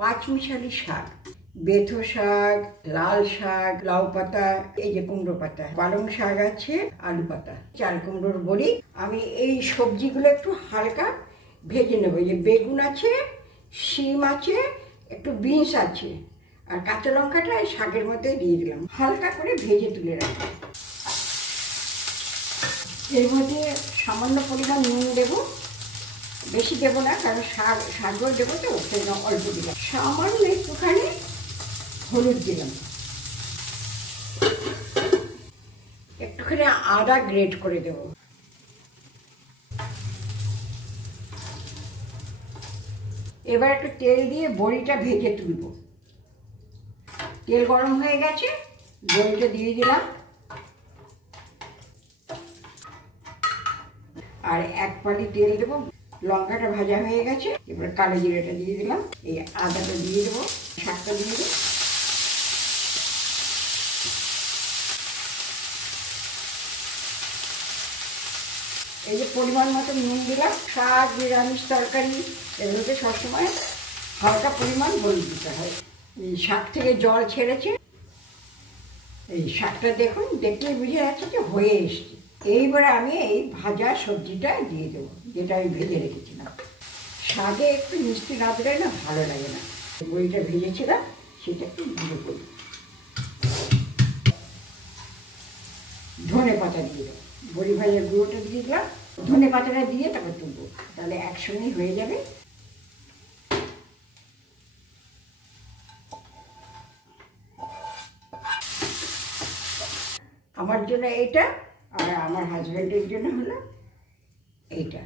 পাঁচমিশালি শাক, বেথো শাক, লাল শাক, লাউ পাতা, এই যে কুমড়ো পাতা, পালং শাক আছে, আলু পাতা, চাল কুমড়োর বড়ি। আমি এই সবজিগুলো একটু হালকা ভেজে নেব। এই যে বেগুন আছে, শিম আছে, একটু বিনস আছে, আর কাঁচা লঙ্কাটা এই শাকের মধ্যে দিয়ে দিলাম, হালকা করে ভেজে তুলে রাখবো। এর মধ্যে সামান্য পরিমাণ নুন দেবো, বেশি দেবো না, কারণ শাকও দেবো তো, সেই জন্য অল্প দিলাম। সামান্য একটুখানি হলুদ দিলাম, একটুখানি আদা গ্রেট করে দেবো। এবার একটু তেল দিয়ে বড়িটা ভেজে তুলব। তেল গরম হয়ে গেছে, বড়িটা দিয়ে দিলাম, আর এক পালি তেল দেবো। লঙ্কাটা ভাজা হয়ে গেছে, এবার কালো জিরাটা দিয়ে দিলাম, এই আদাটা দিয়ে দেবো, শাকটা দিয়ে দেবো। এই যে পরিমাণ মতো নুন দিলাম। শাক, নিরামিষ তরকারি এগুলোতে সবসময় হালকা পরিমাণ হলুদ দিতে হয়। এই শাক থেকে জল ছেড়েছে, এই শাকটা দেখুন, দেখলেই বুঝে যাচ্ছে যে হয়ে এসছে। এইবারে আমি এই ভাজা সবজিটা দিয়ে দেবো, যেটা আমি ভেজে রেখেছিলাম। শাকে একটু মিষ্টি না দিলে না ভালো লাগে না। বড়িটা ভেজেছিলাম, সেটা একটু গুঁড়ো করি। ধনে পাতা দিয়ে দেবো, বড়ি ভাজার গুঁড়োটা দিয়ে দিলাম, ধনে পাতাটা দিয়ে তারপর তুলবো, তাহলে একসঙ্গেই হয়ে যাবে। আমার জন্য এইটা, আর আমার হাজব্যান্ডের জন্য হলো এইটা।